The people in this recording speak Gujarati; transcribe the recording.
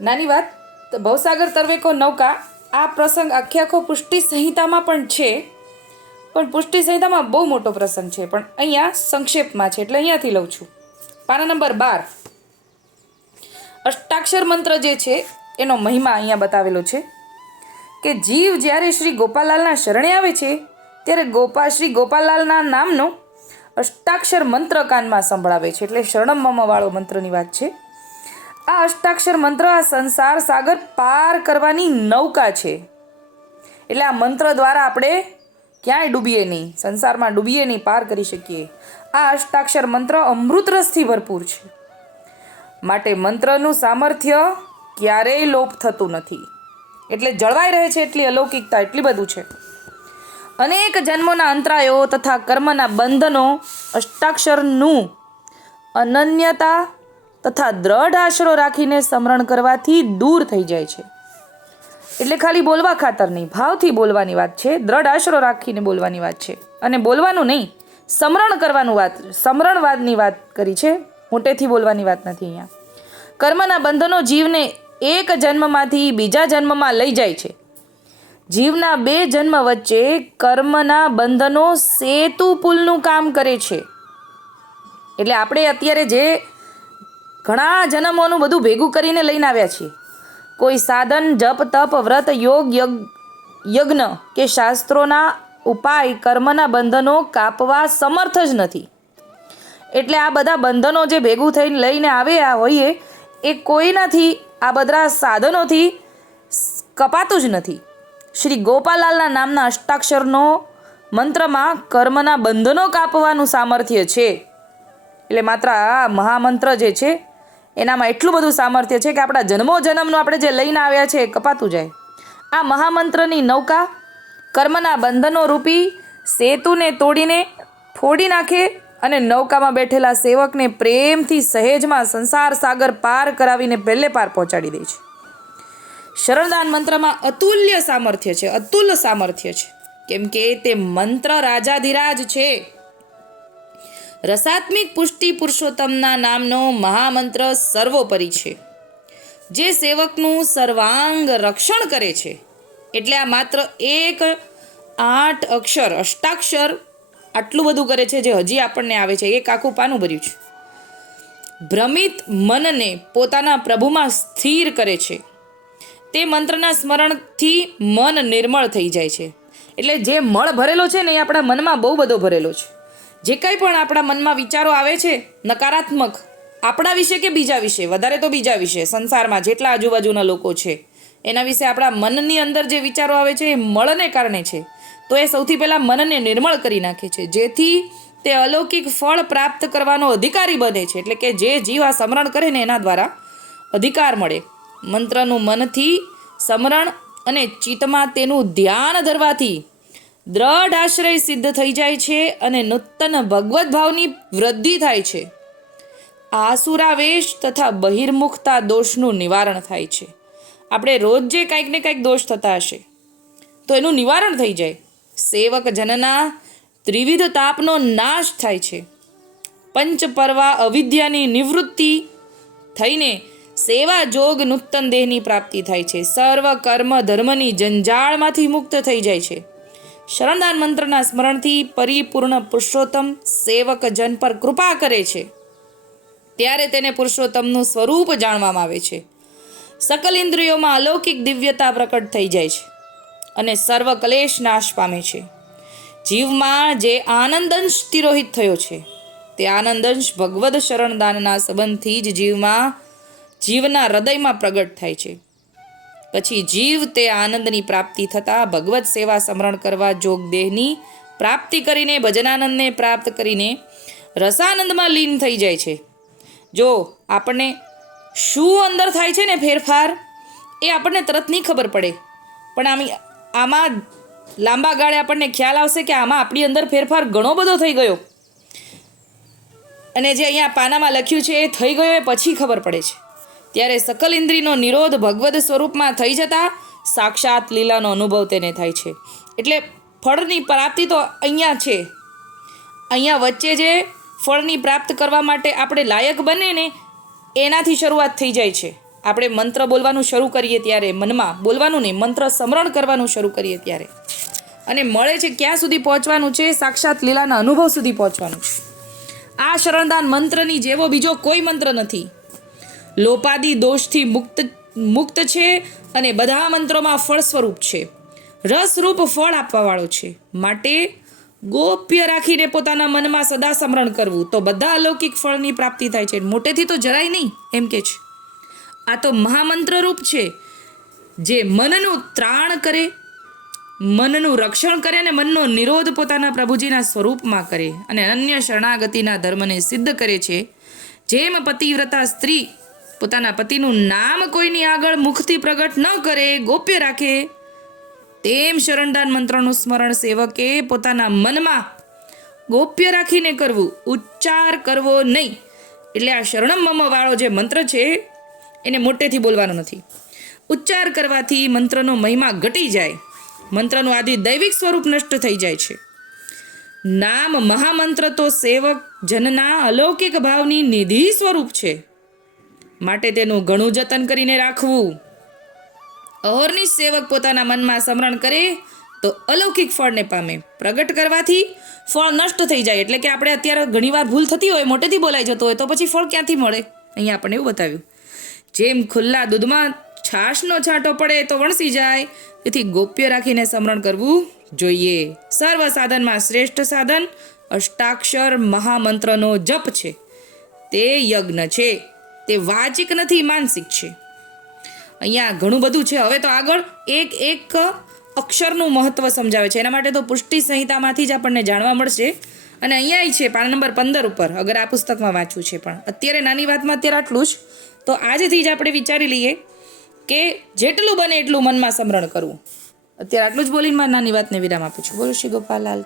નાની વાત, ભવસાગર તરવેકો નૌકા, આ પ્રસંગ આખે આખો પુષ્ટિ સંહિતામાં પણ છે. પણ પુષ્ટિ સંહિતામાં બહુ મોટો પ્રસંગ છે, પણ અહીંયા સંક્ષેપમાં છે, એટલે અહીંયાથી લઉં છું. પાના નંબર બાર. અષ્ટાક્ષર મંત્ર જે છે, એનો મહિમા અહીંયા બતાવેલો છે કે જીવ જ્યારે શ્રી ગોપાલાલના શરણે આવે છે, ત્યારે ગોપા, શ્રી ગોપાલાલના નામનો અષ્ટાક્ષર મંત્ર કાનમાં સંભળાવે છે. એટલે શરણમ વાળો મંત્રની વાત છે. આ અષ્ટાક્ષર મંત્ર આ સંસાર સાગર પાર કરવાની નૌકા છે. એટલે આ મંત્ર દ્વારા આપણે ક્યાંય ડૂબીએ નહીં, સંસારમાં ડૂબીએ નહીં, પાર કરી શકીએ. આ અષ્ટાક્ષર મંત્ર અમૃત રસથી ભરપૂર છે. માટે મંત્રનું સામર્થ્ય ક્યારેય લોપ થતું નથી. એટલે જળવાઈ રહે છે એટલી અલૌકિકતા એટલી બધું છે. અનેક જન્મોના અંતરાયો તથા કર્મના બંધનો અષ્ટાક્ષરનું અનન્યતા તથા દ્રઢ આશરો રાખીને સ્મરણ કરવાથી દૂર થઈ જાય છે. એટલે ખાલી બોલવા ખાતર નહીં, ભાવથી બોલવાની વાત છે, દ્રઢ આશરો રાખીને બોલવાની વાત છે. અને બોલવાનું નહીં, સમરણ કરવાનું વાત, સમરણવાદની વાત કરી છે, મોટેથી બોલવાની વાત નથી અહીંયા. કર્મના બંધનો જીવને એક જન્મમાંથી બીજા જન્મમાં લઈ જાય છે. જીવના બે જન્મ વચ્ચે કર્મના બંધનો સેતુ પુલનું કામ કરે છે. એટલે આપણે અત્યારે જે ઘણા જન્મોનું બધું ભેગું કરીને લઈને આવ્યા છીએ. કોઈ સાધન, જપ, તપ, વ્રત, યોગ યજ્ઞ કે શાસ્ત્રોના ઉપાય, કર્મના બંધનો કાપવા સમર્થ જ નથી. એટલે આ બધા બંધનો જે ભેગું થઈને લઈને આવ્યા હોઈએ, એ કોઈનાથી, આ બધા સાધનોથી કપાતું જ નથી. શ્રી ગોપાલાલના નામના અષ્ટાક્ષરનો મંત્રમાં કર્મના બંધનો કાપવાનું સામર્થ્ય છે. એટલે માત્ર આ મહામંત્ર જે છે એનામાં એટલું બધું સામર્થ્ય છે કે આપણા જન્મો જન્મનું આપણે જે લઈને આવ્યા છે એ કપાતું જાય. આ મહામંત્રની નૌકા કર્મના બંધનો રૂપી સેતુને તોડીને ફોડી નાખે અને નૌકામાં બેઠેલા સેવકને પ્રેમથી સહેજમાં સંસાર સાગર પાર કરાવીને પહેલે પાર પહોંચાડી દે છે. શરણદાન મંત્રમાં અતુલ્ય સામર્થ્ય છે, અતુલ્ય સામર્થ્ય છે. કેમ કે તે મંત્ર રાજાધિરાજ છે. રસાત્મિક પુષ્ટિ પુરુષોત્તમના નામનો મહામંત્ર સર્વોપરી છે. જે સેવકનું સર્વાંગ રક્ષણ કરે છે. એટલે આ માત્ર એક આઠ અક્ષર, અષ્ટાક્ષર આટલું બધું કરે છે જે હજી આપણને આવે છે. એક આખું પાનું ભર્યું છે. ભ્રમિત મનને પોતાના પ્રભુમાં સ્થિર કરે છે. તે મંત્રના સ્મરણથી મન નિર્મળ થઈ જાય છે. એટલે જે મળ ભરેલો છે ને એ આપણા મનમાં બહુ બધો ભરેલો છે. જે કંઈ પણ આપણા મનમાં વિચારો આવે છે, નકારાત્મક, આપણા વિશે કે બીજા વિશે? વધારે તો બીજા વિશે, સંસારમાં જેટલા આજુબાજુના લોકો છે, એના વિશે આપણા મનની અંદર જે વિચારો આવે છે, એ મળને કારણે છે. તો એ સૌથી પહેલાં મનને નિર્મળ કરી નાખે છે. જેથી તે અલૌકિક ફળ પ્રાપ્ત કરવાનો અધિકારી બને છે. એટલે કે જે જીવ આ સમરણ કરે ને એના દ્વારા અધિકાર મળે. મંત્રનું મનથી સ્મરણ અને ચિત્તમાં તેનું ધ્યાન ધરવાથી દ્રઢ આશ્રય સિદ્ધ થઈ જાય છે અને નૂતન ભગવદ્ ભાવની વૃદ્ધિ થાય છે. આસુરાવેશ તથા બહિર્મુખતા દોષનું નિવારણ થાય છે. આપણે રોજ જે કાંઈક ને કાંઈક દોષ થતા હશે, તો એનું નિવારણ થઈ જાય. સેવક જનના ત્રિવિધ તાપનો નાશ થાય છે. પંચપર્વા અવિદ્યાની નિવૃત્તિ થઈને સેવા જોગ નૂતન દેહની પ્રાપ્તિ થાય છે. સર્વ કર્મ ધર્મની જંજાળમાંથી મુક્ત થઈ જાય છે. શરણદાન મંત્રના સ્મરણથી પરિપૂર્ણ પુરુષોત્તમ સેવક જન પર કૃપા કરે છે. ત્યારે તેને પુરુષોત્તમનું સ્વરૂપ જાણવામાં આવે છે. સકલ ઇન્દ્રિયોમાં અલૌકિક દિવ્યતા પ્રકટ થઈ જાય છે અને સર્વ કલેશ નાશ પામે છે. જીવમાં જે આનંદંશ તિરોહિત થયો છે, તે આનંદંશ ભગવદ શરણદાનના સંબંધથી જ જીવમાં, જીવના હૃદયમાં પ્રગટ થાય છે. પછી જીવ તે આનંદની પ્રાપ્તિ થતાં ભગવત સેવા સ્મરણ કરવા જોગ દેહની પ્રાપ્તિ કરીને, ભજનાનંદને પ્રાપ્ત કરીને રસાનંદમાં લીન થઈ જાય છે. જો આપણને શું અંદર થાય છે ને ફેરફાર, એ આપણને તરત નહીં ખબર પડે. પણ આમ, આમાં લાંબા ગાળે આપણને ખ્યાલ આવશે કે આમાં આપણી અંદર ફેરફાર ઘણો બધો થઈ ગયો. અને જે અહીંયા પાનામાં લખ્યું છે, એ થઈ ગયો એ પછી ખબર પડે છે. ત્યારે સકલ ઇન્દ્રિયનો નિરોધ ભગવદ સ્વરૂપમાં થઈ જતા સાક્ષાત લીલાનો અનુભવ તેને થાય છે. એટલે ફળની પ્રાપ્તિ તો અહીંયા છે. અહીંયા વચ્ચે જે ફળની પ્રાપ્ત કરવા માટે આપણે લાયક બને ને, એનાથી શરૂઆત થઈ જાય છે. આપણે મંત્ર બોલવાનું શરૂ કરીએ ત્યારે, મનમાં બોલવાનું નહીં, મંત્ર સ્મરણ કરવાનું શરૂ કરીએ ત્યારે. અને મળે છે ક્યાં સુધી પહોંચવાનું છે? સાક્ષાત લીલાના અનુભવ સુધી પહોંચવાનું છે. આ શરણદાન મંત્રની જેવો બીજો કોઈ મંત્ર નથી. લોપાદી દોષથી મુક્ત મુક્ત છે અને બધા મંત્રોમાં ફળ સ્વરૂપ છે. રસરૂપ ફળ આપવાવાળો છે. માટે ગોપ્ય રાખીને પોતાના મનમાં સદા સ્મરણ કરવું. તો બધા અલૌકિક ફળની પ્રાપ્તિ થાય છે. મોટેથી તો જરાય નહીં, એમ કે છે. આ તો મહામંત્રરૂપ છે. જે મનનું ત્રાણ કરે, મનનું રક્ષણ કરે અને મનનો નિરોધ પોતાના પ્રભુજીના સ્વરૂપમાં કરે. અને અન્ય શરણાગતિના ધર્મને સિદ્ધ કરે છે. જેમ પતિવ્રતા સ્ત્રી પોતાના પતિનું નામ કોઈની આગળ મુખથી પ્રગટ ન કરે, ગોપ્ય રાખે. તેમ શરણદાન મંત્રનું સ્મરણ સેવકે પોતાના મનમાં ગોપ્ય રાખીને કરવું, ઉચ્ચાર કરવો નહીં. એટલે આ શરણમ વાળો જે મંત્ર છે, એને મોટેથી બોલવાનો નથી. ઉચ્ચાર કરવાથી મંત્રનો મહિમા ઘટી જાય. મંત્રનું આદિ દૈવિક સ્વરૂપ નષ્ટ થઈ જાય છે. નામ મહામંત્ર તો સેવક જનના અલૌકિક ભાવની નિધિ સ્વરૂપ છે. માટે તેનું ઘણું જતન કરીને રાખવું. અહોરની સેવક પોતાના મનમાં સ્મરણ કરે તો અલૌકિક ફળને પામે. પ્રગટ કરવાથી ફળ નષ્ટ થઈ જાય. એટલે કે આપણે અત્યારે ઘણીવાર ભૂલ થતી હોય, મોટેથી બોલાઈ જતો હોય, તો પછી ફળ ક્યાંથી મળે? અહીંયા આપણને એવું બતાવ્યું. જેમ ખુલ્લા દૂધમાં છાશનો છાંટો પડે તો વણસી જાય. તેથી ગોપ્ય રાખીને સ્મરણ કરવું જોઈએ. સર્વ સાધનમાં શ્રેષ્ઠ સાધન અષ્ટાક્ષર મહામંત્રનો જપ છે. તે યજ્ઞ છે. તે વાચિક નથી, માનસિક છે. અહીંયા ઘણું બધું છે. હવે તો આગળ એક એક અક્ષરનું મહત્વ સમજાવે છે. એના માટે તો પુષ્ટિ સંહિતામાંથી જ આપણને જાણવા મળશે. અને અહીંયા છે, પાન નંબર પંદર ઉપર, અગર આ પુસ્તકમાં વાંચવું છે પણ. અત્યારે નાની વાતમાં અત્યારે આટલું જ. તો આજથી જ આપણે વિચારી લઈએ કે જેટલું બને એટલું મનમાં સ્મરણ કરવું. અત્યારે આટલું જ બોલીને મારી નાની વાતને વિરામ આપું છું. બોલો શ્રી ગોપાલ લાલ